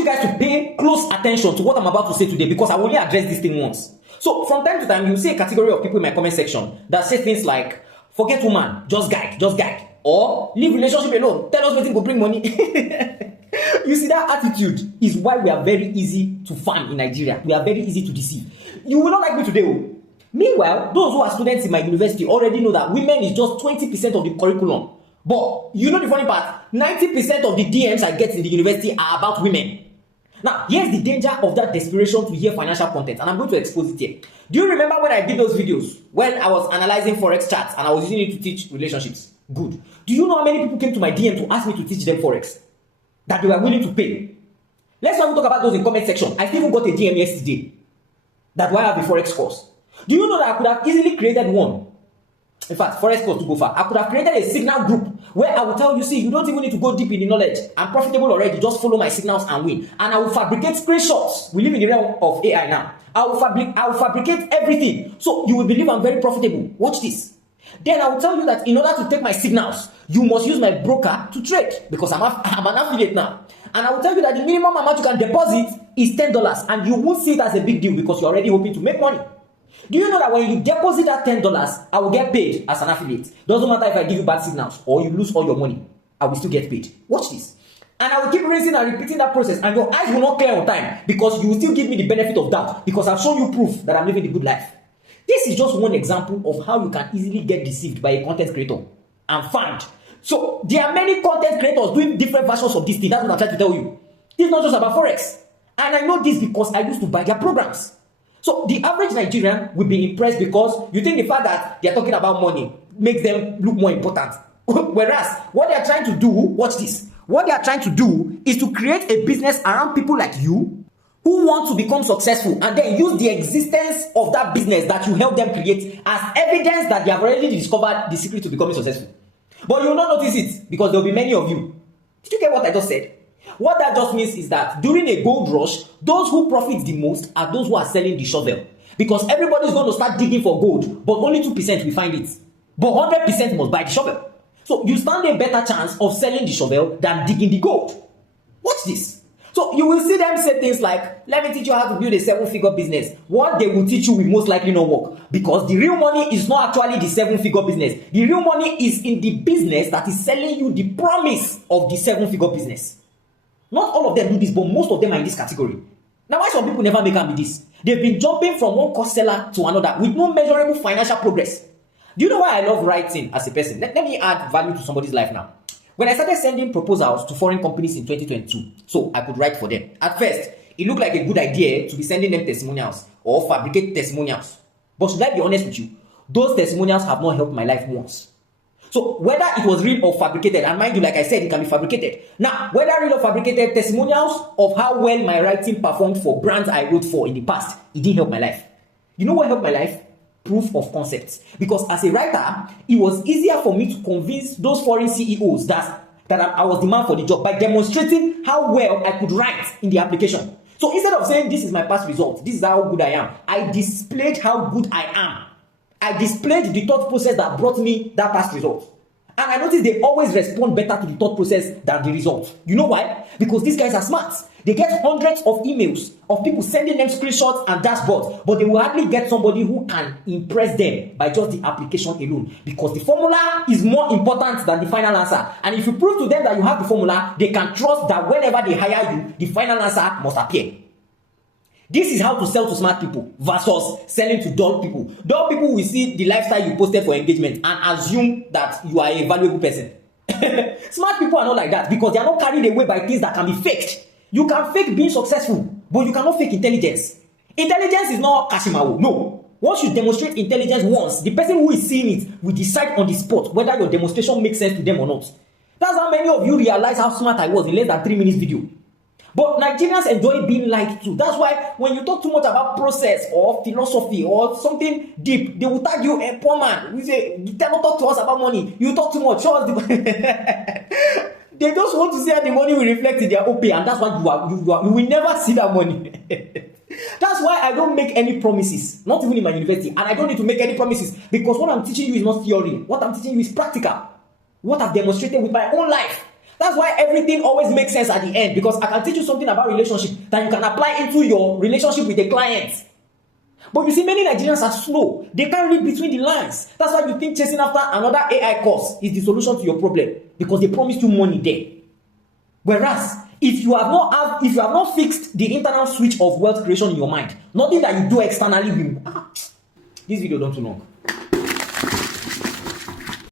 you guys to pay close attention to what I'm about to say today, because I will only address this thing once. So from time to time, you see a category of people in my comment section that say things like, forget woman, just guide. Or leave relationship alone, tell us what will bring money. You see, that attitude is why we are very easy to farm in Nigeria. We are very easy to deceive. You will not like me today. Meanwhile, those who are students in my university already know that women is just 20% of the curriculum. But you know the funny part, 90% of the DMs I get in the university are about women. Now, here's the danger of that desperation to hear financial content, and I'm going to expose it here. Do you remember when I did those videos, when I was analyzing Forex charts and I was using it to teach relationships? Good. Do you know how many people came to my DM to ask me to teach them Forex? That they were willing to pay? Let's not talk about those in comment section. I even got a DM yesterday that why I have a Forex course. Do you know that I could have easily created one? In fact, Forex course to go far. I could have created a signal group where I will tell you, see, you don't even need to go deep in the knowledge. I'm profitable already. Just follow my signals and win. And I will fabricate screenshots. We live in the realm of AI now. I will fabricate everything. So you will believe I'm very profitable. Watch this. Then I will tell you that in order to take my signals, you must use my broker to trade, because I'm an affiliate now. And I will tell you that the minimum amount you can deposit is $10, and you won't see it as a big deal because you're already hoping to make money. Do you know that when you deposit that $10, I will get paid as an affiliate? Doesn't matter if I give you bad signals or you lose all your money, I will still get paid. Watch this. And I will keep rinsing and repeating that process, and your eyes will not clear on time because you will still give me the benefit of doubt, because I've shown you proof that I'm living the good life. This is just one example of how you can easily get deceived by a content creator and found. So there are many content creators doing different versions of this thing. That's what I'm trying to tell you. This is not just about Forex. And I know this because I used to buy their programs. So the average Nigerian will be impressed because you think the fact that they're talking about money makes them look more important. Whereas what they are trying to do, watch this. What they are trying to do is to create a business around people like you who want to become successful, and then use the existence of that business that you help them create as evidence that they have already discovered the secret to becoming successful. But you will not notice it because there will be many of you. Did you get what I just said? What that just means is that during a gold rush, those who profit the most are those who are selling the shovel. Because everybody is going to start digging for gold, but only 2% will find it. But 100% must buy the shovel. So you stand a better chance of selling the shovel than digging the gold. Watch this. So you will see them say things like, let me teach you how to build a 7-figure business. What they will teach you will most likely not work, because the real money is not actually the 7-figure business. The real money is in the business that is selling you the promise of the 7-figure business. Not all of them do this, but most of them are in this category. Now, why some people never make up with this? They've been jumping from one course seller to another with no measurable financial progress. Do you know why I love writing as a person? Let me add value to somebody's life now. When I started sending proposals to foreign companies in 2022, so I could write for them. At first, it looked like a good idea to be sending them testimonials or fabricate testimonials. But should I be honest with you? Those testimonials have not helped my life once. So whether it was real or fabricated, and mind you, like I said, it can be fabricated. Now, whether real or fabricated, testimonials of how well my writing performed for brands I wrote for in the past, it didn't help my life. You know what helped my life? Proof of concepts. Because as a writer, it was easier for me to convince those foreign CEOs that I was the man for the job by demonstrating how well I could write in the application. So instead of saying this is my past result, this is how good I am, I displayed how good I am. I displayed the thought process that brought me that past result. And I noticed they always respond better to the thought process than the result. You know why? Because these guys are smart. They get hundreds of emails of people sending them screenshots and dashboards, but they will hardly get somebody who can impress them by just the application alone. Because the formula is more important than the final answer. And if you prove to them that you have the formula, they can trust that whenever they hire you, the final answer must appear. This is how to sell to smart people versus selling to dull people. Dull people will see the lifestyle you posted for engagement and assume that you are a valuable person. Smart people are not like that because they are not carried away by things that can be faked. You can fake being successful, but you cannot fake intelligence. Intelligence is not Kashimawo. No. Once you demonstrate intelligence once, the person who is seeing it will decide on the spot whether your demonstration makes sense to them or not. That's how many of you realize how smart I was in less than 3 minutes video. But Nigerians enjoy being lied to. That's why when you talk too much about process or philosophy or something deep, they will tag you a poor man. We say, don't talk to us about money. You talk too much. Show us the They just want to see how the money will reflect in their OP, and that's what you will never see that money. That's why I don't make any promises, not even in my university, and I don't need to make any promises because what I'm teaching you is not theory. What I'm teaching you is practical. What I've demonstrated with my own life. That's why everything always makes sense at the end, because I can teach you something about relationship that you can apply into your relationship with a client. But you see, many Nigerians are slow. They can't read between the lines. That's why you think chasing after another AI course is the solution to your problem, because they promised you money there. Whereas, if you have not fixed the internal switch of wealth creation in your mind, nothing that you do externally will. This video don't too long.